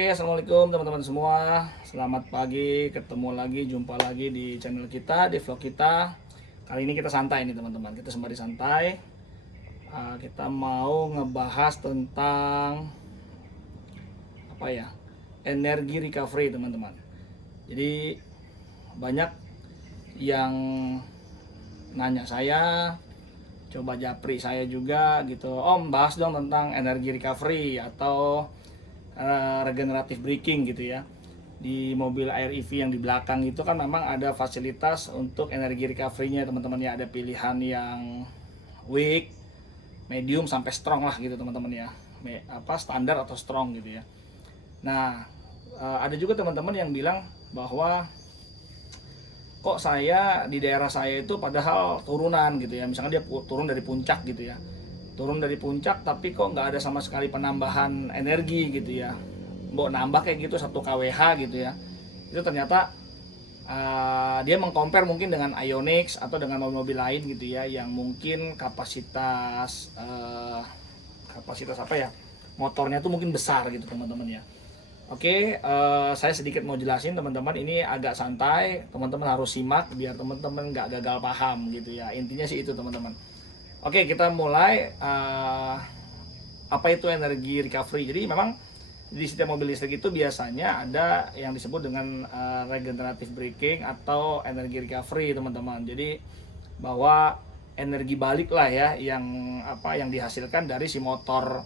Oke, assalamualaikum teman-teman semua. Selamat pagi, jumpa lagi di channel kita, di vlog kita. Kali ini kita santai nih teman-teman. Kita sembari santai. Kita mau ngebahas tentang apa ya? Energi recovery teman-teman. Jadi banyak yang nanya saya, coba japri saya juga gitu. Om, bahas dong tentang energi recovery atau regenerative braking gitu ya. Di mobil Air EV yang di belakang itu kan memang ada fasilitas untuk energi recovery-nya teman-teman ya. Ada pilihan yang weak, medium sampai strong lah gitu teman-teman ya. Standar atau strong gitu ya. Nah, ada juga teman-teman yang bilang bahwa kok saya di daerah saya itu padahal turunan gitu ya. Misalnya dia turun dari puncak gitu ya. Turun dari puncak tapi kok nggak ada sama sekali penambahan energi gitu ya. Mbok nambah kayak gitu 1 kWh gitu ya. Itu ternyata dia mengcompare mungkin dengan Ionix atau dengan mobil-mobil lain gitu ya, yang mungkin kapasitas apa ya, motornya tuh mungkin besar gitu teman-teman ya. Oke, saya sedikit mau jelasin teman-teman, ini agak santai, teman-teman harus simak biar teman-teman nggak gagal paham gitu ya. Intinya sih itu teman-teman. Oke, kita mulai. Apa itu energi recovery? Jadi memang di setiap mobil listrik itu biasanya ada yang disebut dengan regenerative braking atau energi recovery teman-teman. Jadi bahwa energi balik lah ya yang dihasilkan dari si motor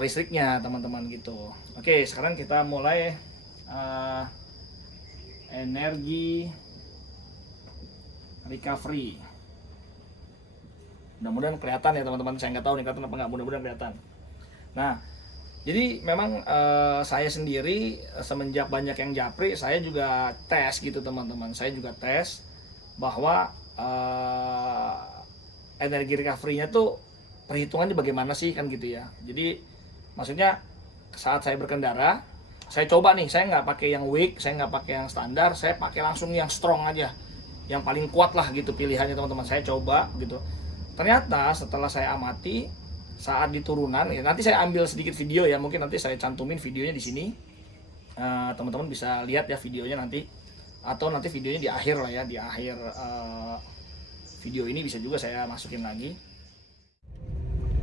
listriknya teman-teman gitu. Oke, sekarang kita mulai energi recovery. Mudah-mudahan kelihatan ya teman-teman. Saya nggak tahu nih kelihatan apa nggak, mudah-mudahan kelihatan. Nah, jadi memang saya sendiri semenjak banyak yang japri, saya juga tes gitu teman-teman. Saya juga tes bahwa energi recovery-nya tuh perhitungannya bagaimana sih kan gitu ya. Jadi maksudnya saat saya berkendara, saya coba nih, saya nggak pakai yang weak, saya nggak pakai yang standar, saya pakai langsung yang strong aja, yang paling kuat lah gitu pilihannya teman-teman. Saya coba gitu. Ternyata setelah saya amati saat di turunan, ya nanti saya ambil sedikit video ya, mungkin nanti saya cantumin videonya di sini, teman-teman bisa lihat ya videonya nanti, atau nanti videonya di akhir lah ya, di akhir video ini bisa juga saya masukin lagi.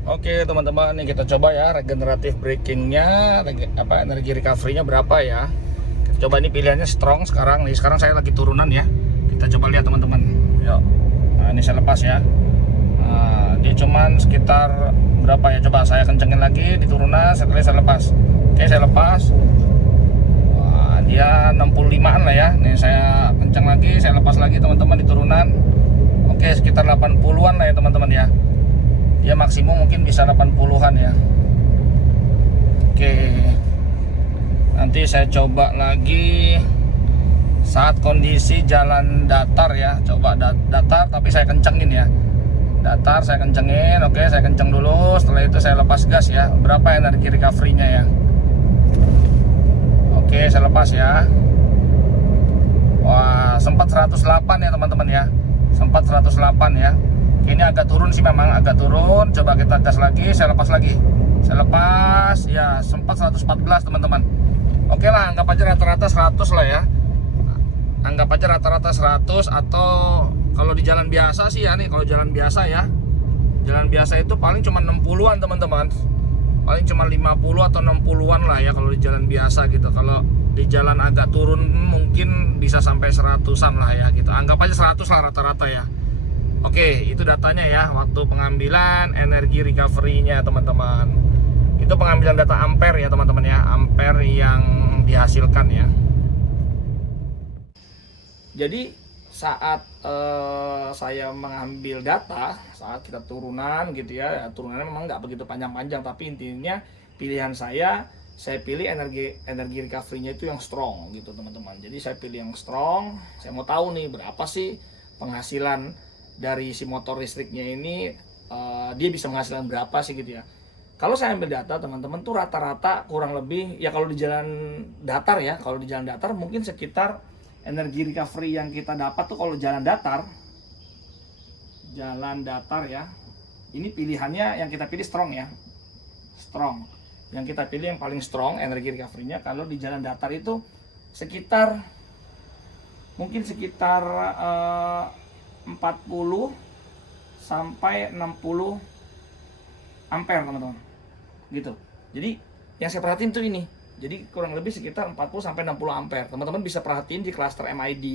Oke teman-teman, nih kita coba ya regenerative brakingnya, energi recovery-nya berapa ya. Kita coba, ini pilihannya strong sekarang nih. Sekarang saya lagi turunan ya, kita coba lihat teman-teman. Yuk, nah ini saya lepas ya. Dia cuman sekitar berapa ya, coba saya kencengin lagi di turunan, setelah saya lepas. Oke, saya lepas. Wah, dia 65an lah ya. Nih saya kenceng lagi, saya lepas lagi teman-teman di turunan. Oke, sekitar 80an lah ya teman-teman ya. Dia maksimum mungkin bisa 80an ya. Oke, nanti saya coba lagi saat kondisi jalan datar ya. Coba datar tapi saya kencengin ya. Datar saya kencengin. Oke, saya kenceng dulu, setelah itu saya lepas gas ya. Berapa energi recovery-nya ya. Oke, saya lepas ya. Wah, sempat 108 ya teman-teman ya. Sempat 108 ya. Ini agak turun sih, memang agak turun. Coba kita gas lagi, saya lepas lagi. Saya lepas ya, sempat 114 teman-teman. Oke lah, anggap aja rata-rata 100 lah ya. Anggap aja rata-rata 100, atau kalau di jalan biasa sih ya nih, kalau jalan biasa ya, jalan biasa itu paling cuma 60an teman-teman, paling cuma 50 atau 60an lah ya kalau di jalan biasa gitu. Kalau di jalan agak turun mungkin bisa sampai 100an lah ya gitu, anggap aja 100 lah rata-rata ya. Oke, itu datanya ya waktu pengambilan energi recovery-nya teman-teman. Itu pengambilan data ampere ya teman-teman ya, ampere yang dihasilkan ya. Jadi saat saya mengambil data saat kita turunan gitu ya, turunannya memang nggak begitu panjang-panjang, tapi intinya pilihan saya pilih energi recovery-nya itu yang strong gitu teman-teman. Jadi saya pilih yang strong. Saya mau tahu nih berapa sih penghasilan dari si motor listriknya ini, dia bisa menghasilkan berapa sih gitu ya. Kalau saya ambil data teman-teman tuh rata-rata kurang lebih ya, kalau di jalan datar ya, kalau di jalan datar mungkin sekitar energi recovery yang kita dapat tuh, kalau jalan datar ya, ini pilihannya yang kita pilih strong ya, strong yang kita pilih yang paling strong energi recovery-nya. Kalau di jalan datar itu sekitar mungkin sekitar 40 sampai 60 ampere teman-teman gitu. Jadi yang saya perhatiin tuh ini, jadi kurang lebih sekitar 40 sampai 60 ampere. Teman-teman bisa perhatiin di cluster MID.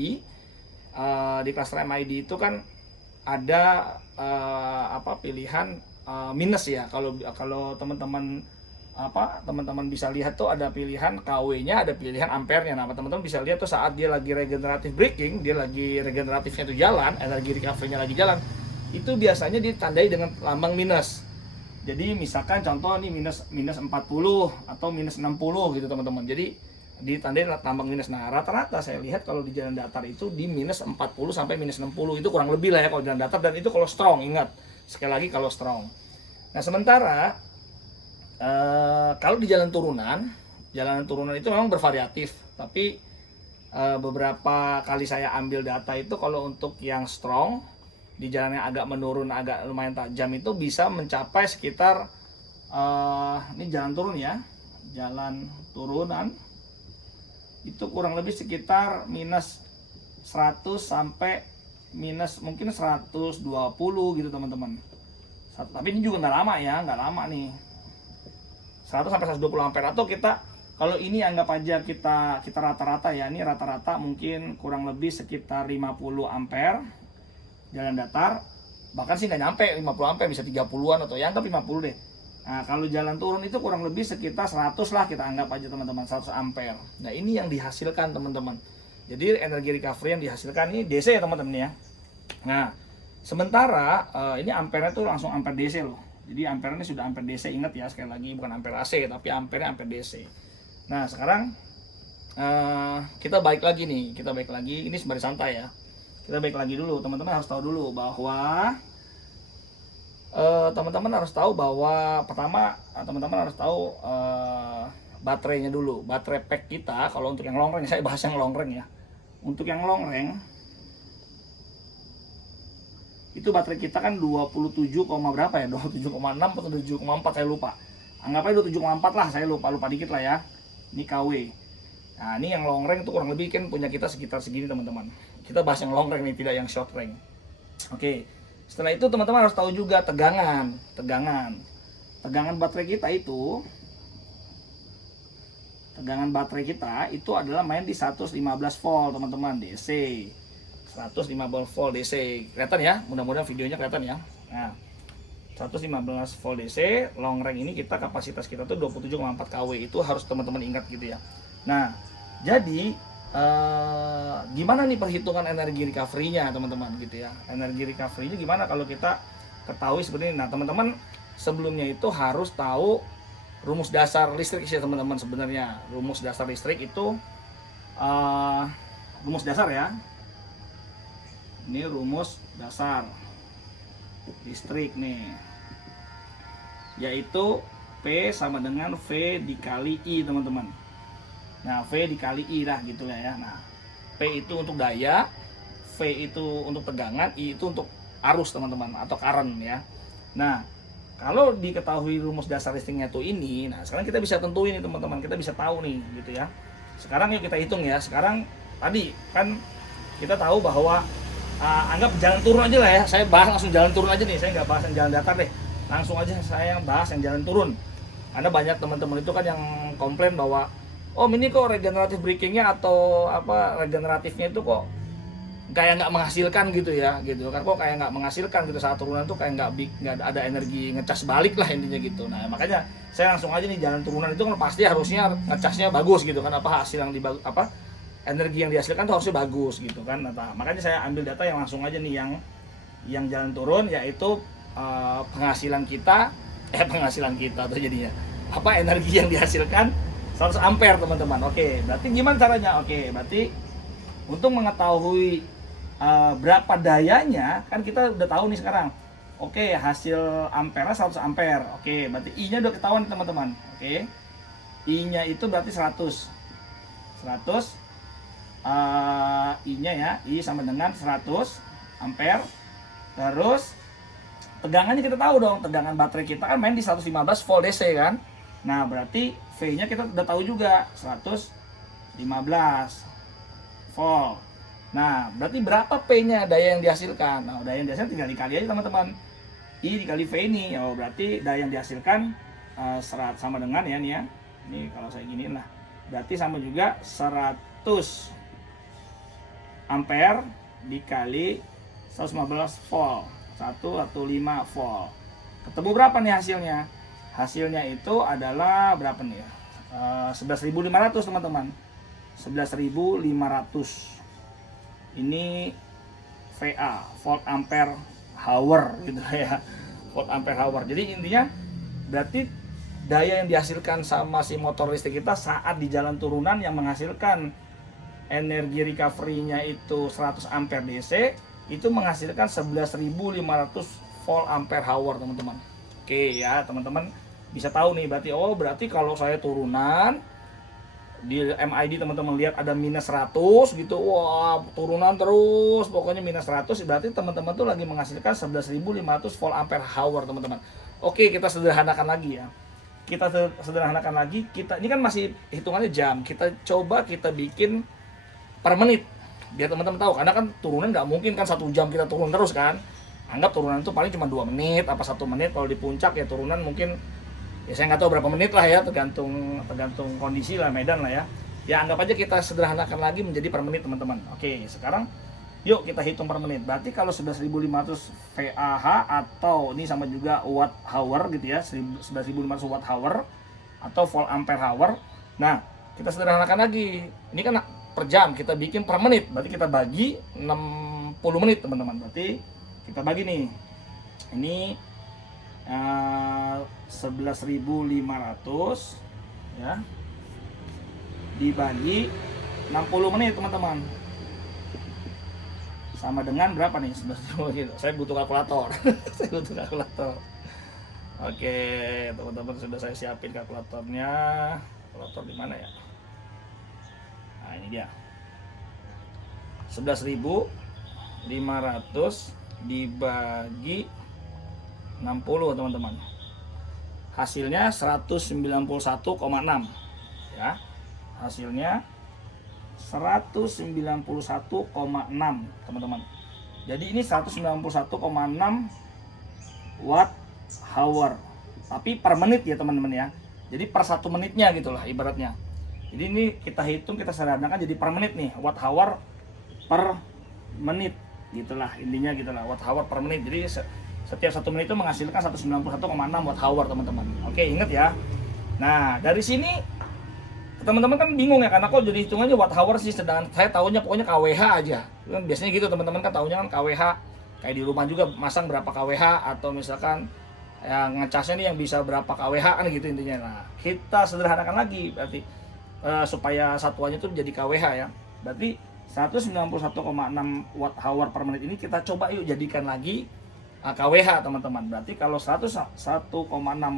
Di cluster MID itu kan ada pilihan minus ya. Kalau teman-teman bisa lihat tuh ada pilihan KW-nya, ada pilihan ampere-nya. Nah, teman-teman bisa lihat tuh saat dia lagi regeneratif braking, dia lagi regeneratifnya itu jalan, energi recovery-nya lagi jalan, itu biasanya ditandai dengan lambang minus. Jadi misalkan contoh nih minus 40 atau minus 60 gitu teman-teman. Jadi ditandai lambang minus. Nah, rata-rata saya lihat kalau di jalan datar itu di minus 40 sampai minus 60 itu kurang lebih lah ya kalau jalan datar, dan itu kalau strong, ingat. Sekali lagi kalau strong. Nah, sementara kalau di jalanan turunan itu memang bervariatif, tapi beberapa kali saya ambil data itu kalau untuk yang strong di jalan yang agak menurun, agak lumayan tajam itu bisa mencapai sekitar ini jalan turun ya, jalan turunan itu kurang lebih sekitar minus 100 sampai minus mungkin 120 gitu teman-teman. Tapi ini juga nggak lama nih. 100 sampai 120 ampere, atau kita kalau ini anggap aja kita rata-rata ya, ini rata-rata mungkin kurang lebih sekitar 50 ampere jalan datar, bahkan sih nggak nyampe 50 ampere, bisa 30-an atau ya anggap 50 deh. Nah, kalau jalan turun itu kurang lebih sekitar 100 lah, kita anggap aja teman-teman, 100 ampere. Nah, ini yang dihasilkan teman-teman. Jadi energi recovery yang dihasilkan ini DC ya teman-teman ya. Nah, sementara ini ampere itu langsung ampere DC loh. Jadi ampere ini sudah ampere DC, ingat ya sekali lagi, bukan ampere AC tapi ampere DC. Nah, sekarang kita balik lagi, ini sembari santai ya. Kita balik lagi dulu, teman-teman harus tahu dulu bahwa pertama teman-teman harus tahu baterainya dulu, baterai pack kita. Kalau untuk yang long range, saya bahas yang long range ya. Untuk yang long range itu baterai kita kan 27, berapa ya, 27,6 atau 27,4 saya lupa, anggap aja 27,4 lah, saya lupa dikit lah ya. Ini KW. Nah, ini yang long range itu kurang lebih kan punya kita sekitar segini teman-teman. Kita bahas yang long range nih, tidak yang short range. Oke, setelah itu teman-teman harus tahu juga tegangan baterai kita itu. Tegangan baterai kita itu adalah main di 115 volt teman-teman, DC. 115 volt DC, kelihatan ya, mudah-mudahan videonya kelihatan ya. Nah, 115 volt DC long range ini kita kapasitas kita tuh 27,4 kW, itu harus teman-teman ingat gitu ya. Nah, jadi gimana nih perhitungan energi recovery-nya teman-teman gitu ya. Energi recovery-nya gimana kalau kita ketahui seperti ini. Nah, teman-teman sebelumnya itu harus tahu rumus dasar listrik sih teman-teman. Sebenarnya rumus dasar listrik itu rumus dasar ya. Ini rumus dasar listrik nih, yaitu P sama dengan V dikali I teman-teman. Nah, V dikali I lah gitu ya. Nah, P itu untuk daya, V itu untuk tegangan, I itu untuk arus teman-teman, atau current ya. Nah, kalau diketahui rumus dasar listriknya tuh ini, nah sekarang kita bisa tentuin nih teman-teman, kita bisa tahu nih gitu ya. Sekarang yuk kita hitung ya. Sekarang tadi kan kita tahu bahwa anggap jalan turun aja lah ya, saya bahas langsung jalan turun aja nih, saya nggak bahas yang jalan datar deh, langsung aja saya bahas yang jalan turun. Karena banyak teman-teman itu kan yang komplain bahwa ini kok regeneratif brakingnya atau regeneratifnya itu kok kayak nggak menghasilkan gitu ya, gitu kan, kok kayak nggak menghasilkan gitu saat turunan tuh kayak nggak ada energi ngecas balik lah intinya gitu. Nah, makanya saya langsung aja nih, jalan turunan itu kan pasti harusnya ngecasnya bagus gitu kan, hasil yang energi yang dihasilkan tuh harusnya bagus gitu kan. Nah, makanya saya ambil data yang langsung aja nih, yang jalan turun, yaitu penghasilan kita tuh jadinya energi yang dihasilkan 100 ampere teman-teman. Oke, berarti gimana caranya? Oke, berarti untuk mengetahui berapa dayanya kan kita udah tahu nih sekarang. Oke, hasil ampere 100 ampere. Oke, berarti I-nya udah ketahuan teman-teman. Oke, I-nya itu berarti 100 I-nya ya, I sama dengan 100 ampere. Terus tegangannya kita tahu dong, tegangan baterai kita kan main di 115 volt DC kan. Nah, berarti V-nya kita udah tahu juga 115 volt. Nah, berarti berapa P-nya daya yang dihasilkan? Nah, daya yang dihasilkan tinggal dikali aja teman-teman. I dikali V ini. Oh, berarti daya yang dihasilkan sama dengan ya nih ya. Ini kalau saya giniin lah. Berarti sama juga 100 ampere dikali 115 volt. 115 volt. Ketemu berapa nih hasilnya? Hasilnya itu adalah berapa nih ya? 11.500 teman-teman. 11.500. Ini VA, volt ampere hour gitu ya. Volt ampere hour. Jadi intinya berarti daya yang dihasilkan sama si motor listrik kita saat di jalan turunan yang menghasilkan energi recovery-nya itu 100 ampere DC itu menghasilkan 11.500 volt ampere hour teman-teman. Oke ya teman-teman bisa tahu nih berarti kalau saya turunan di MID teman-teman lihat ada minus 100 gitu, wah turunan terus pokoknya minus 100 berarti teman-teman tuh lagi menghasilkan 11.500 volt ampere hour teman-teman. Oke, kita sederhanakan lagi ya. Kita sederhanakan lagi, ini kan masih hitungannya jam, kita coba kita bikin per menit biar teman-teman tahu, karena kan turunan nggak mungkin kan 1 jam kita turun terus kan. Anggap turunan itu paling cuma 2 menit apa 1 menit, kalau di puncak ya turunan mungkin ya saya nggak tahu berapa menit lah ya, tergantung kondisi lah, medan lah ya. Ya anggap aja kita sederhanakan lagi menjadi per menit teman-teman. Oke, sekarang yuk kita hitung per menit. Berarti kalau 11.500 VAH atau ini sama juga watt hour gitu ya, 11.500 watt hour atau volt ampere hour. Nah, kita sederhanakan lagi. Ini kan per jam, kita bikin per menit. Berarti kita bagi 60 menit teman-teman. Berarti kita bagi nih. Ini 11.500 ya dibagi 60 menit teman-teman, sama dengan berapa nih? 11.000. Saya butuh kalkulator. Saya butuh kalkulator. Oke teman-teman, sudah saya siapin kalkulatornya. Kalkulator di mana ya? Nah ini dia, 11.500 dibagi 60 teman-teman, hasilnya 191,6 ya, hasilnya 191,6 teman-teman. Jadi ini 191,6 watt hour, tapi per menit ya teman-teman ya. Jadi per 1 menitnya gitulah ibaratnya. Jadi ini kita hitung, kita sederhanakan jadi per menit nih, watt hour per menit gitulah intinya gitulah, watt hour per menit. Jadi setiap 1 menit itu menghasilkan 191,6 watt hour teman-teman. Oke, ingat ya. Nah dari sini teman-teman kan bingung ya, karena kok jadi hitungannya watt hour sih, sedangkan saya tahunya pokoknya kWh aja kan, biasanya gitu teman-teman kan tahunya kan kWh. Kayak di rumah juga masang berapa kWh, atau misalkan yang ngecasnya nih yang bisa berapa kWh kan gitu intinya. Nah kita sederhanakan lagi berarti supaya satuannya itu jadi kWh ya. Berarti 191,6 watt hour per menit ini kita coba yuk jadikan lagi kWh teman-teman. Berarti kalau 101,6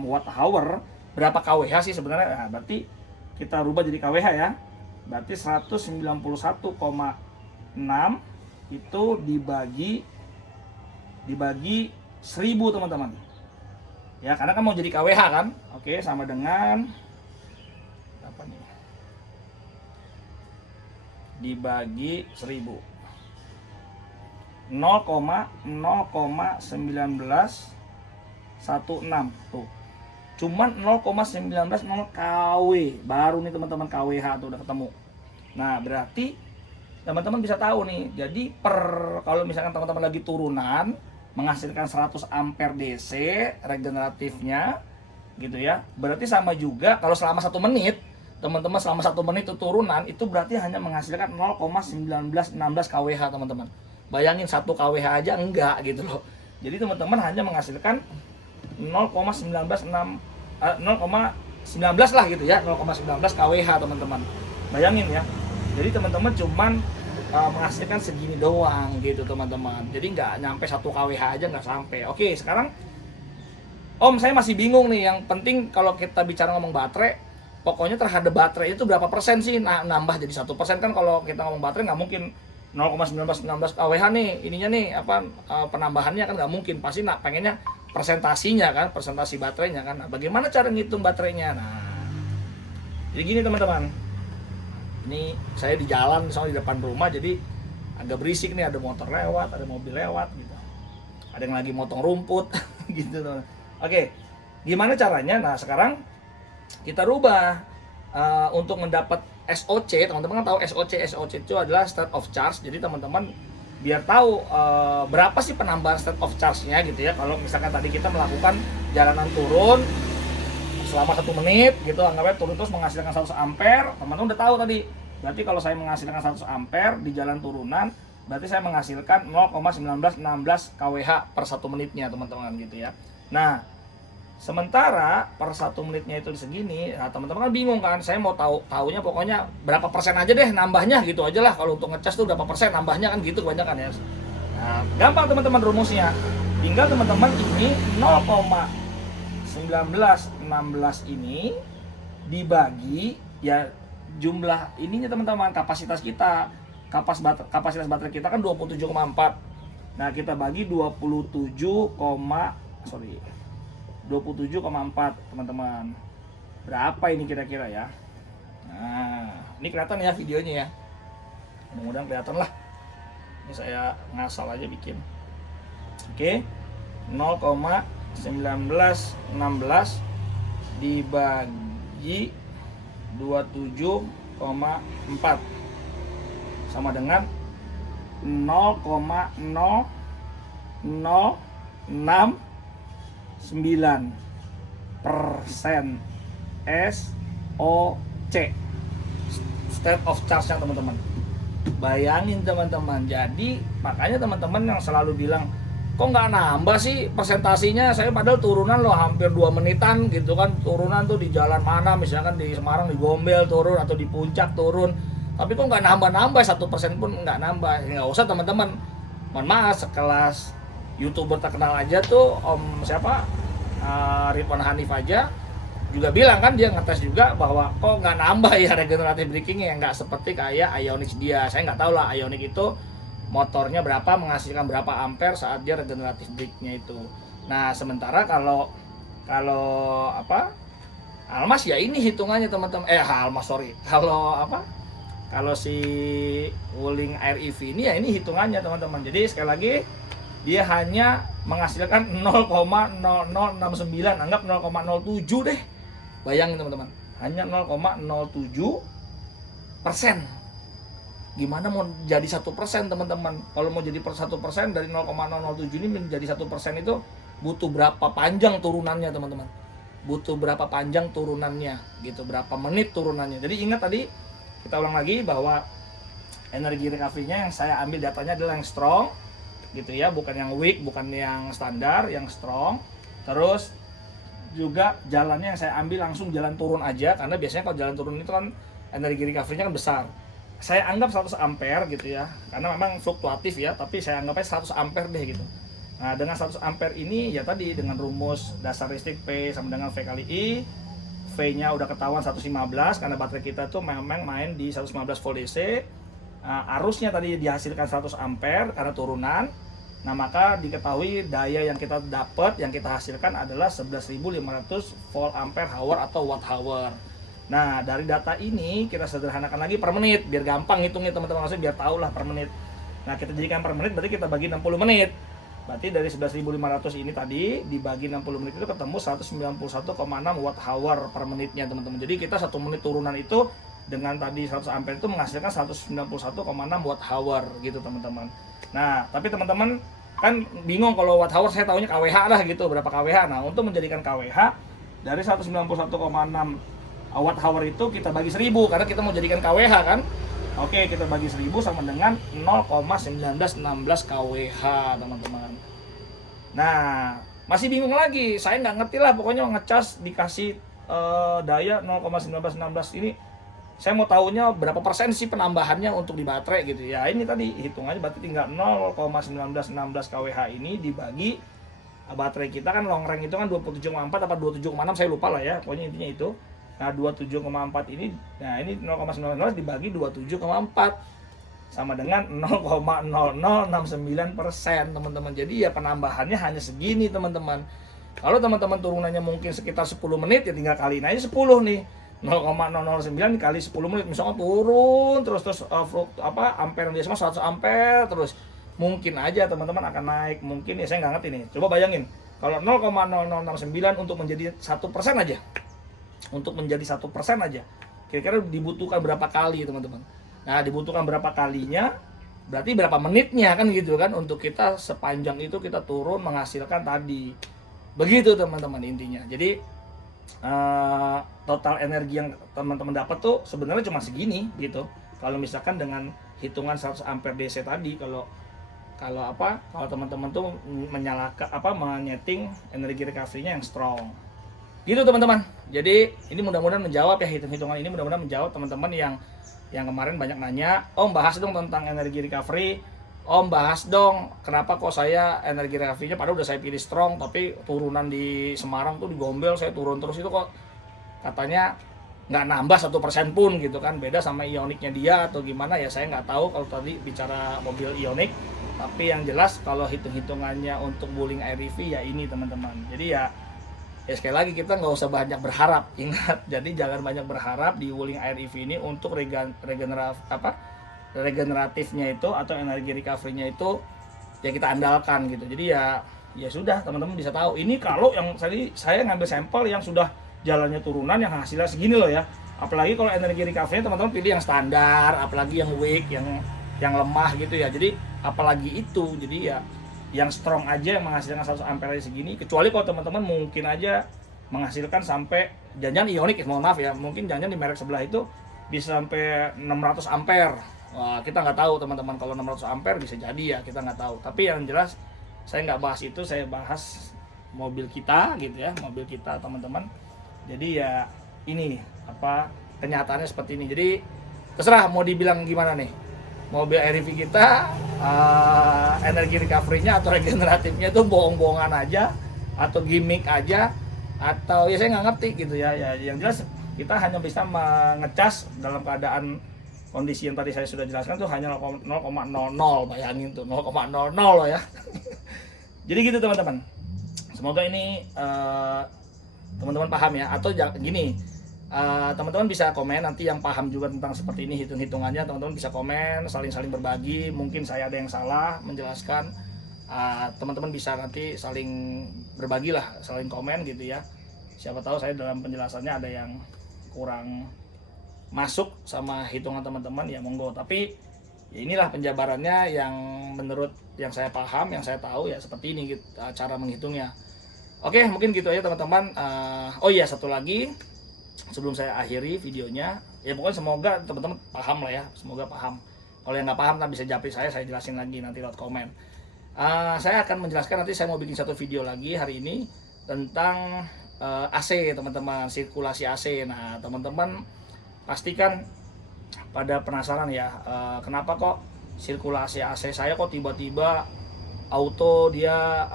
watt hour berapa kWh sih sebenarnya? Nah, berarti kita rubah jadi kWh ya. Berarti 191,6 itu dibagi 1000 teman-teman. Ya, karena kan mau jadi kWh kan. Oke, sama dengan apa nih? Dibagi 1000. 0,1916 tuh. Cuman 0,19 kW baru nih teman-teman, kWh tuh udah ketemu. Nah berarti teman-teman bisa tahu nih, jadi kalau misalkan teman-teman lagi turunan menghasilkan 100 ampere DC regeneratifnya gitu ya, berarti sama juga kalau selama 1 menit teman-teman, selama 1 menit itu turunan, itu berarti hanya menghasilkan 0,1916 kWh teman-teman. Bayangin 1 kWh aja enggak gitu loh. Jadi teman-teman hanya menghasilkan 0,19 lah gitu ya, 0,19 kWh teman-teman. Bayangin ya. Jadi teman-teman cuman menghasilkan segini doang gitu teman-teman. Jadi nggak nyampe 1 kWh aja, nggak sampai. Oke, sekarang Om saya masih bingung nih. Yang penting kalau kita bicara ngomong baterai, pokoknya terhadap baterai itu berapa persen sih nambah jadi 1% kan. Kalau kita ngomong baterai nggak mungkin 0,1916 kWh nih ininya nih penambahannya kan nggak mungkin, pasti pengennya persentasinya kan, persentasi baterainya kan. Nah, bagaimana cara ngitung baterainya? Nah, jadi gini teman-teman, ini saya di jalan misalnya di depan rumah, jadi agak berisik nih, ada motor lewat, ada mobil lewat gitu, ada yang lagi motong rumput gitu teman. Oke, gimana caranya? Nah sekarang kita rubah untuk mendapat SOC. Teman-teman kan tahu SOC itu adalah state of charge. Jadi teman-teman biar tahu berapa sih penambahan state of charge-nya gitu ya. Kalau misalkan tadi kita melakukan jalanan turun selama 1 menit gitu, anggapnya turun terus menghasilkan 100 ampere, teman-teman udah tahu tadi. Berarti kalau saya menghasilkan 100 ampere di jalan turunan, berarti saya menghasilkan 0,1916 kWh per 1 menitnya teman-teman gitu ya. Nah, sementara per 1 menitnya itu segini, nah teman-teman kan bingung kan, saya mau tahunya pokoknya berapa persen aja deh nambahnya gitu aja lah. Kalau untuk ngecas tuh berapa persen nambahnya kan gitu kebanyakan ya. Nah, gampang teman-teman rumusnya. Tinggal teman-teman ini 0,1916 ini dibagi ya jumlah ininya teman-teman, kapasitas kita, kapasitas baterai kita kan 27,4. Nah, kita bagi 27,4 teman-teman. Berapa ini kira-kira ya? Nah, ini kelihatan ya videonya ya. Mudah-mudahan kelihatan lah. Ini saya ngasal aja bikin. Oke. 0,1916 dibagi 27,4 sama dengan 0,0069% SOC, state of charge yang teman-teman. Bayangin teman-teman. Jadi makanya teman-teman yang selalu bilang, kok nggak nambah sih persentasinya, saya padahal turunan loh hampir 2 menitan gitu kan, turunan tuh di jalan mana, misalkan di Semarang di Gombel turun atau di Puncak turun, tapi kok nggak nambah 1% pun nggak nambah. Nggak usah teman-teman, mohon maaf, sekelas YouTuber terkenal aja tuh Om siapa, Ridwan Hanif aja juga bilang kan, dia ngetes juga bahwa kok nggak nambah ya regenerative brakingnya, nggak seperti kayak Ionix dia. Saya nggak tahu lah Ionix itu motornya berapa, menghasilkan berapa ampere saat dia regenerative brake-nya itu. Nah sementara kalau apa Almas ya ini hitungannya teman-teman, kalau si Wuling Air EV ini ya ini hitungannya teman-teman. Jadi sekali lagi dia hanya menghasilkan 0,0069, anggap 0,07 deh. Bayangin teman-teman, hanya 0,07%. Gimana mau jadi 1% teman-teman? Kalau mau jadi 1% dari 0,007 ini menjadi 1% itu butuh berapa panjang turunannya teman-teman? Butuh berapa panjang turunannya gitu, berapa menit turunannya. Jadi ingat tadi, kita ulang lagi bahwa energi recovery-nya yang saya ambil datanya adalah yang strong gitu ya, bukan yang weak, bukan yang standar, yang strong. Terus juga jalannya yang saya ambil langsung jalan turun aja, karena biasanya kalau jalan turun itu kan energi recovery-nya kan besar. Saya anggap 100 ampere gitu ya, karena memang fluktuatif ya, tapi saya anggapnya 100 ampere deh gitu. Nah dengan 100 ampere ini ya tadi dengan rumus dasar listrik P sama dengan V kali I, V nya udah ketahuan 115 karena baterai kita tuh memang main di 115 volt DC. Arusnya tadi dihasilkan 100 ampere karena turunan. Nah maka diketahui daya yang kita dapat, yang kita hasilkan adalah 11.500 volt ampere hour atau watt hour. Nah dari data ini kita sederhanakan lagi per menit biar gampang hitungnya teman-teman, maksudnya biar tahu lah per menit. Nah kita jadikan per menit berarti kita bagi 60 menit. Berarti dari 11.500 ini tadi dibagi 60 menit itu ketemu 191,6 watt hour per menitnya teman-teman. Jadi kita 1 menit turunan itu dengan tadi 100 ampere itu menghasilkan 191,6 watt hour gitu teman-teman. Nah tapi teman-teman kan bingung kalau watt hour, saya tahunya kWh lah gitu, berapa kWh. Nah untuk menjadikan kWh dari 191,6 watt hour itu kita bagi 1000 karena kita mau jadikan kWh kan. Oke, kita bagi 1000 sama dengan 0,1916 kWh teman-teman. Nah masih bingung lagi, saya nggak ngerti lah, pokoknya ngecas dikasih daya 0,1916 ini, saya mau tahunya berapa persen sih penambahannya untuk di baterai gitu ya. Ini tadi hitungannya berarti tinggal 0,1916 kWh ini dibagi baterai kita kan long range itu kan 27,4 apa 27,6 saya lupa lah ya, pokoknya intinya itu. Nah 27,4 ini, nah ini 0,19 dibagi 27,4 sama dengan 0,0069% teman-teman. Jadi ya penambahannya hanya segini teman-teman. Kalau teman-teman turunannya mungkin sekitar 10 menit, ya tinggal kaliin aja 10 nih. 0,009 dikali 10 menit, misalnya turun terus ampere dia semua 100 ampere terus, mungkin aja teman-teman akan naik. Mungkin ya, saya nggak ngerti nih. Coba bayangin kalau 0,0009 untuk menjadi 1% aja, kira-kira dibutuhkan berapa kali teman-teman. Nah, dibutuhkan berapa kalinya, berarti berapa menitnya kan gitu kan, untuk kita sepanjang itu kita turun menghasilkan tadi. Begitu teman-teman intinya. Jadi total energi yang teman-teman dapat tuh sebenarnya cuma segini gitu. Kalau misalkan dengan hitungan 100 ampere DC tadi, kalau teman-teman tuh menyeting energi recovery-nya yang strong. Gitu teman-teman. Jadi ini mudah-mudahan menjawab ya, hitung-hitungan ini mudah-mudahan menjawab teman-teman yang kemarin banyak nanya, Om bahas dong tentang energi recovery, Om bahas dong kenapa kok saya energi recovery-nya padahal udah saya pilih strong, tapi turunan di Semarang tuh di Gombel saya turun terus, itu kok katanya nggak nambah 1% pun gitu kan, beda sama Ionicnya dia atau gimana ya, saya nggak tahu kalau tadi bicara mobil Ioniq. Tapi yang jelas kalau hitung-hitungannya untuk Wuling Air-EV ya ini teman-teman. Jadi ya sekali lagi kita nggak usah banyak berharap, ingat, jadi jangan banyak berharap di Wuling Air-EV ini untuk regeneratifnya itu atau energi recovery-nya itu ya kita andalkan gitu. Jadi ya sudah teman-teman bisa tahu. Ini kalau yang tadi saya ngambil sampel yang sudah jalannya turunan yang hasilnya segini loh ya. Apalagi kalau energi recovery-nya teman-teman pilih yang standar, apalagi yang weak, yang lemah gitu ya. Jadi apalagi itu, jadi ya yang strong aja yang menghasilkan 100 ampere segini, kecuali kalau teman-teman mungkin aja menghasilkan sampai jangan Ioniq, mohon maaf ya, mungkin jangan di merek sebelah itu bisa sampai 600 ampere. Wah, kita nggak tahu teman-teman, kalau 600 ampere bisa jadi ya, kita nggak tahu. Tapi yang jelas saya nggak bahas itu, saya bahas mobil kita gitu ya, mobil kita teman-teman. Jadi ya ini kenyataannya seperti ini. Jadi terserah mau dibilang gimana nih, mobil Air-EV kita energi recovery-nya atau regeneratifnya itu bohong-bohongan aja atau gimmick aja, atau ya saya nggak ngerti gitu ya. Yang jelas kita hanya bisa mengecas dalam keadaan kondisi yang tadi saya sudah jelaskan tuh hanya 0,00, bayangin tuh 0,00 loh ya. Jadi gitu teman-teman, semoga ini teman-teman paham ya. Atau gini, teman-teman bisa komen nanti yang paham juga tentang seperti ini hitung-hitungannya, teman-teman bisa komen, saling-saling berbagi. Mungkin saya ada yang salah menjelaskan, teman-teman bisa nanti saling berbagi lah, saling komen gitu ya. Siapa tahu saya dalam penjelasannya ada yang kurang masuk sama hitungan teman-teman, ya monggo. Tapi ya inilah penjabarannya yang menurut yang saya paham, yang saya tahu ya seperti ini gitu, cara menghitungnya. Oke, mungkin gitu aja teman-teman. Oh iya, satu lagi sebelum saya akhiri videonya, ya pokoknya semoga teman-teman paham lah ya, semoga paham. Kalau yang nggak paham bisa japri saya jelasin lagi nanti lewat komen. Saya akan menjelaskan, nanti saya mau bikin satu video lagi hari ini tentang AC teman-teman, sirkulasi AC. Nah teman-teman pastikan pada penasaran ya, kenapa kok sirkulasi AC saya kok tiba-tiba auto dia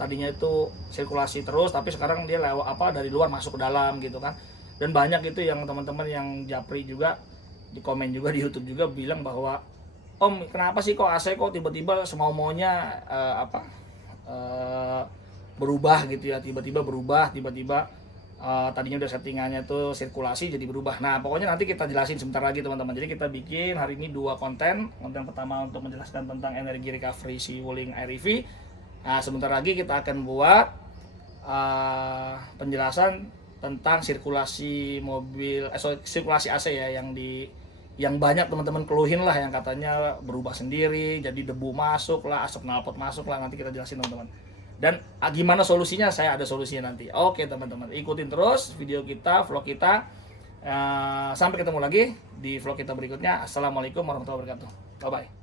tadinya itu sirkulasi terus, tapi sekarang dia dari luar masuk ke dalam gitu kan. Dan banyak itu yang teman-teman yang japri juga di komen juga di YouTube juga bilang bahwa Om, kenapa sih kok AC kok tiba-tiba semau-maunya berubah gitu ya, tiba-tiba berubah, tadinya udah settingannya tuh sirkulasi jadi berubah. Nah pokoknya nanti kita jelasin sebentar lagi teman-teman. Jadi kita bikin hari ini 2 konten. Konten pertama untuk menjelaskan tentang energi recovery si Wuling Air-EV. Nah sebentar lagi kita akan buat penjelasan tentang sirkulasi mobil, sirkulasi AC ya, yang banyak teman-teman keluhin lah, yang katanya berubah sendiri, jadi debu masuk lah, asap knalpot masuk lah. Nanti kita jelasin teman-teman. Dan gimana solusinya, saya ada solusinya nanti. Oke teman-teman, ikutin terus video kita, vlog kita. Sampai ketemu lagi di vlog kita berikutnya. Assalamualaikum warahmatullahi wabarakatuh. Bye-bye.